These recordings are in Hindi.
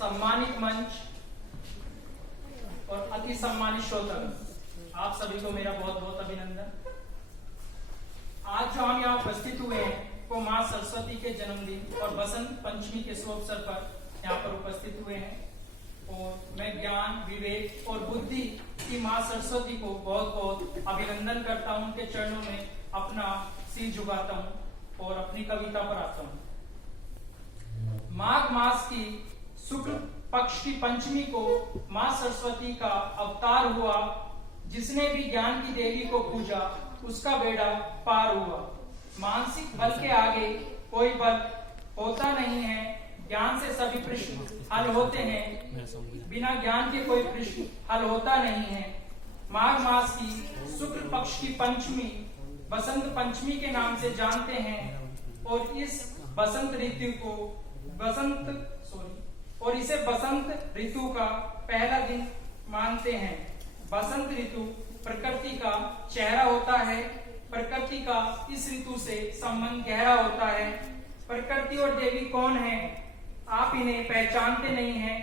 सम्मानित मंच और अति सम्मानित श्रोतागण, आप सभी को मेरा बहुत बहुत अभिनंदन। आज जो हम यहाँ उपस्थित हुए हैं वो माँ सरस्वती के जन्मदिन और बसंत पंचमी के शुभ अवसर पर यहाँ पर उपस्थित हुए हैं और मैं ज्ञान, विवेक और बुद्धि की माँ सरस्वती को बहुत बहुत अभिनंदन करता हूँ। उनके चरणों में अपना सिर झुकाता हूँ और अपनी कविता पर आता हूँ। माघ मास की शुक्ल पक्ष की पंचमी को माँ सरस्वती का अवतार हुआ। जिसने भी ज्ञान की देवी को पूजा उसका बेड़ा पार हुआ। मानसिक बल के आगे कोई बल होता नहीं है। ज्ञान से सभी प्रश्न हल होते हैं, बिना ज्ञान के कोई प्रश्न हल होता नहीं है। माघ मास की शुक्ल पक्ष की पंचमी बसंत पंचमी के नाम से जानते हैं और इस बसंत ऋतु को इसे बसंत ऋतु का पहला दिन मानते हैं। बसंत ऋतु प्रकृति का चेहरा होता है। प्रकृति का इस ऋतु से संबंध गहरा होता है। प्रकृति और देवी कौन है? आप इन्हें पहचानते नहीं हैं।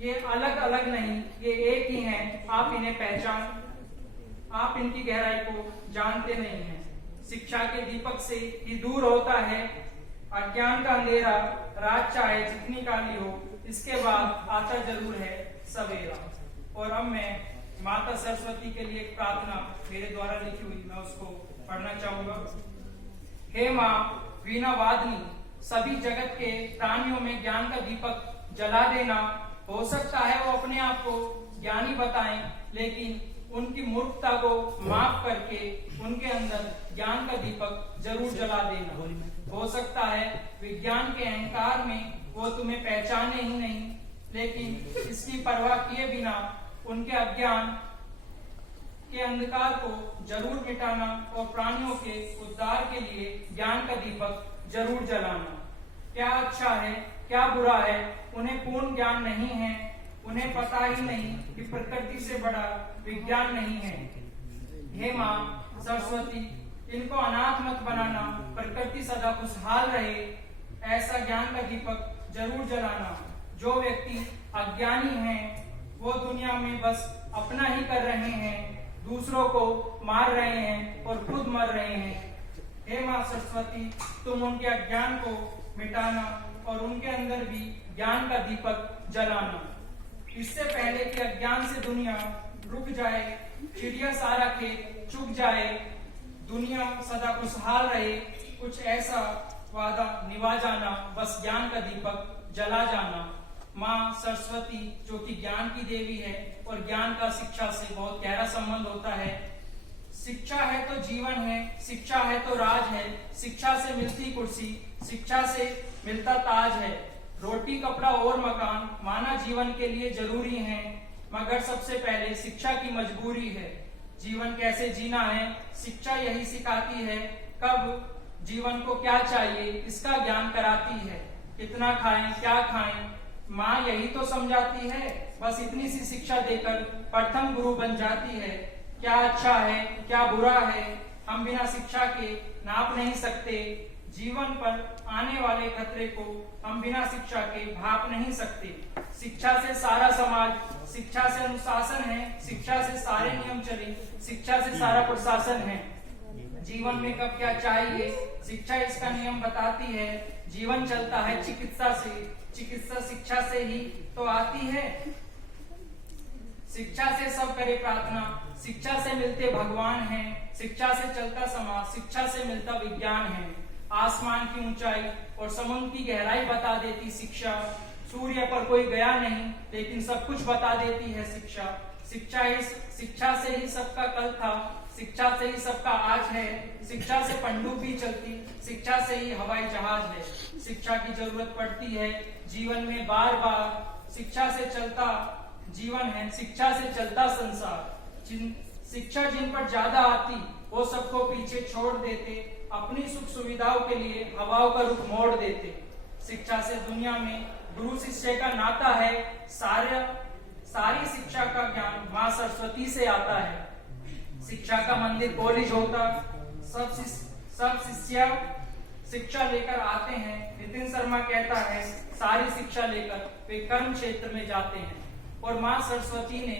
ये अलग अलग नहीं, ये एक ही हैं। आप इनकी गहराई को जानते नहीं हैं। शिक्षा के दीपक से ही दूर होता है। अज्ञान का अंधेरा रात चाहे जितनी काली हो, इसके बाद आता जरूर है सवेरा। और अब मैं माता सरस्वती के लिए एक प्रार्थना मेरे द्वारा लिखी हुई मैं उसको पढ़ना चाहूंगा। हे माँ वीणा वादनी, सभी जगत के प्राणियों में ज्ञान का दीपक जला देना। हो सकता है वो अपने आप को ज्ञानी बताएं, लेकिन उनकी मूर्खता को माफ करके उनके अंदर ज्ञान का दीपक जरूर जला देना। हो सकता है विज्ञान के अहंकार में वो तुम्हें पहचाने ही नहीं, लेकिन इसकी परवाह किए बिना उनके अज्ञान के अंधकार को जरूर मिटाना और प्राणियों के उद्धार के लिए ज्ञान का दीपक जरूर जलाना। क्या अच्छा है, क्या बुरा है, उन्हें पूर्ण ज्ञान नहीं है। उन्हें पता ही नहीं कि प्रकृति से बड़ा विज्ञान नहीं है। हे माँ सरस्वती, इनको अनाथ मत बनाना, प्रकृति सदा खुशहाल रहे, ऐसा ज्ञान का दीपक जरूर जलाना। जो व्यक्ति अज्ञानी हैं, वो दुनिया में बस अपना ही कर रहे हैं, दूसरों को मार रहे हैं और खुद मर रहे हैं। हे माँ सरस्वती, तुम उनके अज्ञान को मिटाना और उनके अंदर भी ज्ञान का दीपक जलाना। इससे पहले कि अज्ञान से दुनिया रुक जाए, चिड़िया सारा खेत चुग जाए, दुनिया सदा खुशहाल रहे, कुछ ऐसा वादा निभा जाना, बस ज्ञान का दीपक जला जाना। माँ सरस्वती जो कि ज्ञान की देवी है और ज्ञान का शिक्षा से बहुत गहरा संबंध होता है। शिक्षा है तो जीवन है, शिक्षा है तो राज है। शिक्षा से मिलती कुर्सी, शिक्षा से मिलता ताज है। रोटी, कपड़ा और मकान माना जीवन के लिए जरूरी है, मगर सबसे पहले शिक्षा की मजबूरी है। जीवन कैसे जीना है, शिक्षा यही सिखाती है। कब जीवन को क्या चाहिए, इसका ज्ञान कराती है। कितना खाएं, क्या खाएं, माँ यही तो समझाती है। बस इतनी सी शिक्षा देकर प्रथम गुरु बन जाती है। क्या अच्छा है, क्या बुरा है, हम बिना शिक्षा के नाप नहीं सकते। जीवन पर आने वाले खतरे को हम बिना शिक्षा के भाप नहीं सकते। शिक्षा से सारा समाज, शिक्षा से अनुशासन है, शिक्षा से सारे नियम चले, शिक्षा से सारा प्रशासन है। जीवन में कब क्या चाहिए, शिक्षा इसका नियम बताती है। जीवन चलता है चिकित्सा से, चिकित्सा शिक्षा से ही तो आती है। शिक्षा से सब करे प्रार्थना, शिक्षा से मिलते भगवान हैं। शिक्षा से चलता समाज, शिक्षा से मिलता विज्ञान है। आसमान की ऊंचाई और समुद्र की गहराई बता देती शिक्षा। सूर्य पर कोई गया नहीं, लेकिन सब कुछ बता देती है शिक्षा। शिक्षा से ही सबका कल था, शिक्षा से ही सबका आज है। शिक्षा से पनडुब्बी चलती, शिक्षा से ही हवाई जहाज है। शिक्षा की जरूरत पड़ती है जीवन में बार बार। शिक्षा से चलता जीवन है, शिक्षा से चलता संसार। शिक्षा जिन पर ज्यादा आती वो सबको पीछे छोड़ देते, अपनी सुख सुविधाओं के लिए हवाओं का रुख मोड़ देते। शिक्षा से दुनिया में गुरु शिष्य का नाता है। सारी शिक्षा का ज्ञान माँ सरस्वती से आता है। शिक्षा का मंदिर कॉलेज होता, सब शिष्य शिक्षा लेकर आते हैं। नितिन शर्मा कहता है सारी शिक्षा लेकर वे कर्म क्षेत्र में जाते हैं। और माँ सरस्वती ने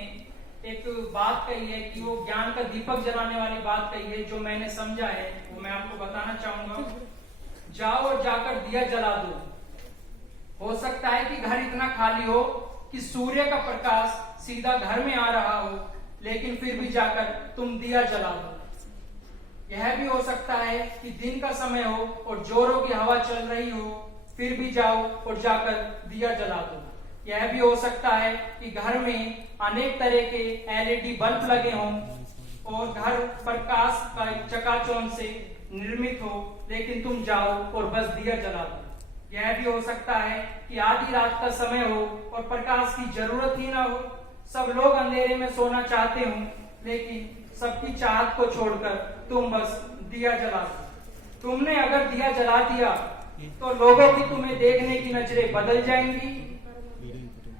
एक बात कही है कि वो ज्ञान का दीपक जलाने वाली बात कही है, जो मैंने समझा है वो मैं आपको बताना चाहूंगा। जाओ और जाकर दिया जला दो। हो सकता है कि घर इतना खाली हो कि सूर्य का प्रकाश सीधा घर में आ रहा हो, लेकिन फिर भी जाकर तुम दिया जला दो। यह भी हो सकता है कि दिन का समय हो और जोरों की हवा चल रही हो, फिर भी जाओ और जाकर दिया जला दो। यह भी हो सकता है कि घर में अनेक तरह के LED बल्ब लगे हों और घर प्रकाश का चकाचौंध से निर्मित हो, लेकिन तुम जाओ और बस दिया जला दो। यह भी हो सकता है कि आधी रात का समय हो और प्रकाश की जरूरत ही ना हो, सब लोग अंधेरे में सोना चाहते हो, लेकिन सबकी चाहत को छोड़कर तुम बस दिया जला दो। तुमने अगर दिया जला दिया तो लोगों की तुम्हें देखने की नजरें बदल जाएंगी,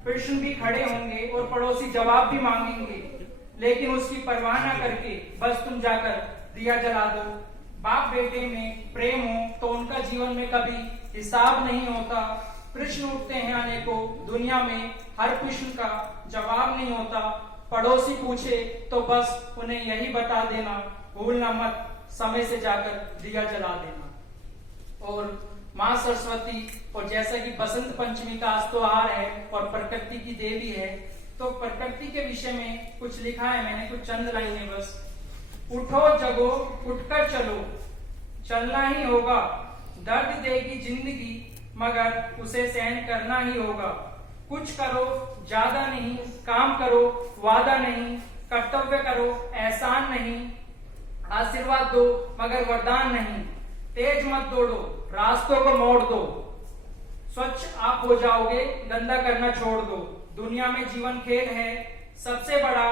प्रश्न भी खड़े होंगे और पड़ोसी जवाब भी मांगेंगे, लेकिन उसकी परवाह ना करके बस तुम जाकर दिया जला दो। बाप बेटे में प्रेम हो तो उनका जीवन में कभी हिसाब नहीं होता। प्रश्न उठते हैं अनेकों, दुनिया में हर प्रश्न का जवाब नहीं होता। पड़ोसी पूछे तो बस उन्हें यही बता देना, भूलना मत समय से जाकर दिया जला देना। और माँ सरस्वती, और जैसा कि बसंत पंचमी का आज त्योहार है और प्रकृति की देवी है, तो प्रकृति के विषय में कुछ लिखा है मैंने, कुछ चंद लाइनें बस। उठो जगो उठकर चलो, चलना ही होगा। दर्द देगी जिंदगी मगर उसे सहन करना ही होगा। कुछ करो ज्यादा नहीं, काम करो वादा नहीं, कर्तव्य करो एहसान नहीं, आशीर्वाद दो मगर वरदान नहीं। तेज मत दौड़ो, रास्तों को मोड़ दो, स्वच्छ आप हो जाओगे, गंदा करना छोड़ दो। दुनिया में जीवन खेल है, सबसे बड़ा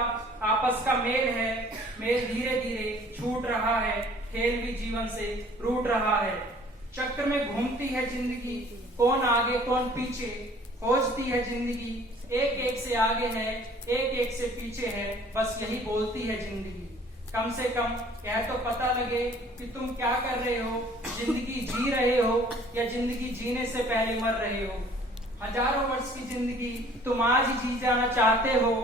आपस का मेल है। मेल धीरे धीरे छूट रहा है, खेल भी जीवन से रूठ रहा है। चक्र में घूमती है जिंदगी, कौन आगे कौन पीछे, खोजती है जिंदगी। एक एक से आगे है, एक एक से पीछे है, बस यही बोलती है जिंदगी। कम से कम यह तो पता लगे कि तुम क्या कर रहे हो, जिंदगी जी रहे हो या जिंदगी जीने से पहले मर रहे हो। हजारों वर्ष की जिंदगी तुम आज ही जी जाना चाहते हो,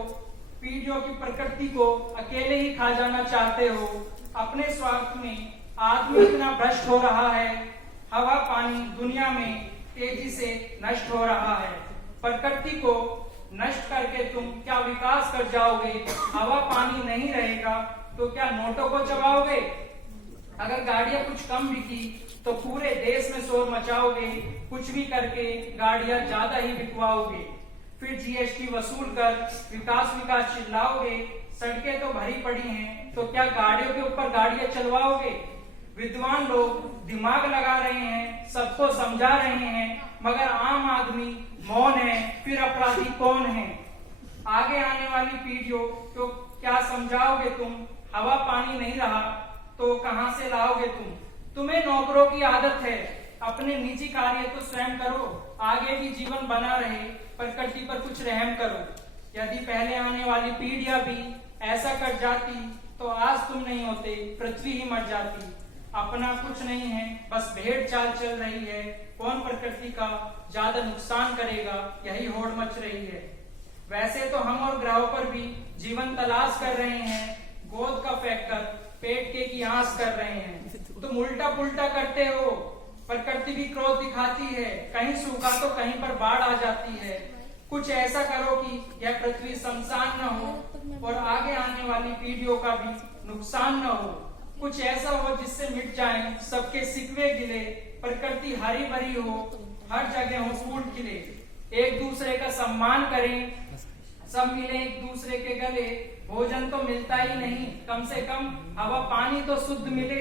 पीढ़ियों की प्रकृति को अकेले ही खा जाना चाहते हो। अपने स्वार्थ में आदमी इतना भ्रष्ट हो रहा है, हवा पानी दुनिया में तेजी से नष्ट हो रहा है। प्रकृति को नष्ट करके तुम क्या विकास कर जाओगे? हवा पानी नहीं रहेगा तो क्या नोटों को चबाओगे? अगर गाड़ियां कुछ कम बिकी तो पूरे देश में शोर मचाओगे, कुछ भी करके गाड़ियां ज्यादा ही बिकवाओगे। फिर GST वसूल कर विकास विकास चिल्लाओगे। सड़कें तो भरी पड़ी हैं, तो क्या गाड़ियों के ऊपर गाड़ियां चलवाओगे? विद्वान लोग दिमाग लगा रहे हैं, सबको समझा रहे हैं, मगर आम आदमी मौन है। फिर अपराधी कौन है? आगे आने वाली पीढ़ियों को क्या समझाओगे तुम? हवा पानी नहीं रहा तो कहां से लाओगे तुम? तुम्हें नौकरों की आदत है, अपने निजी कार्य तो स्वयं करो, आगे भी जीवन बना रहे, प्रकृति पर कुछ रहम करो। यदि पहले आने वाली पीढ़ियां भी ऐसा कर जाती तो आज तुम नहीं होते, पृथ्वी ही मर जाती। अपना कुछ नहीं है, बस भेड़ चाल चल रही है। कौन प्रकृति का ज्यादा नुकसान करेगा, यही होड़ मच रही है। वैसे तो हम और ग्रहों पर भी जीवन तलाश कर रहे हैं, गोद का फेंक कर पेट के की आस कर रहे हैं। तुम उल्टा पुल्टा करते हो। प्रकृति भी क्रोध दिखाती है, कहीं सूखा तो कहीं पर बाढ़ आ जाती है। कुछ ऐसा करो कि यह पृथ्वी शमशान न हो और आगे आने वाली पीढ़ियों का भी नुकसान न हो। कुछ ऐसा हो जिससे मिट जाएं सबके सिकवे गिले, प्रकृति हरी भरी हो, हर जगह हो फूल खिले। एक दूसरे का सम्मान करें, सब मिले एक दूसरे के गले। भोजन तो मिलता ही नहीं, कम से कम हवा पानी तो शुद्ध मिले।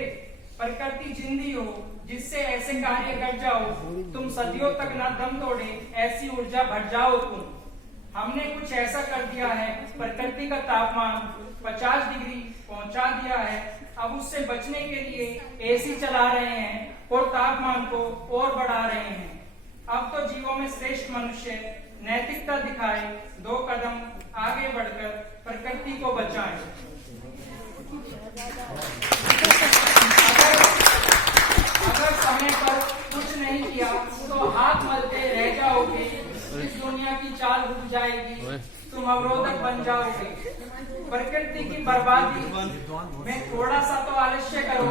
प्रकृति जिंदी हो जिससे ऐसे कार्य कर जाओ, तुम सदियों तक ना दम तोड़े, ऐसी ऊर्जा भर जाओ तुम। हमने कुछ ऐसा कर दिया है, प्रकृति का तापमान 50 डिग्री पहुंचा दिया है। अब उससे बचने के लिए AC चला रहे हैं और तापमान को और बढ़ा रहे हैं। अब तो जीवों में श्रेष्ठ मनुष्य नैतिकता दिखाए, 2 कदम आगे बढ़कर प्रकृति को बचाएं। अगर समय पर कुछ नहीं किया तो हाथ मलते रह जाओगे, इस दुनिया की चाल रुक जाएगी, तुम अवरोधक बन जाओगे। प्रकृति की बर्बादी में थोड़ा सा तो आलस्य करो,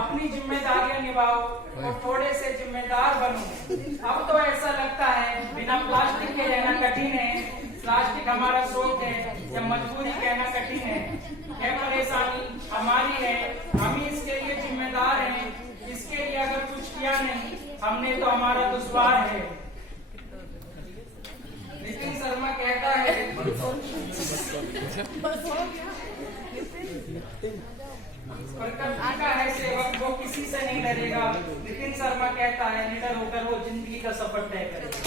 अपनी जिम्मेदारियां निभाओ और थोड़े से जिम्मेदार बनो। अब तो ऐसा लगता है बिना प्लास्टिक के रहना कठिन है, प्लास्टिक हमारा शौक है या मजबूरी कहना कठिन है। यह परेशानी हमारी है, हम ही इसके लिए जिम्मेदार हैं। इसके लिए अगर कुछ किया नहीं हमने तो हमारा दुश्वार है। नितिन शर्मा कहता है प्रकृति का है सेवक, वो किसी से नहीं डरेगा। नितिन शर्मा कहता है निडर होकर वो जिंदगी का सफर तय करेगा।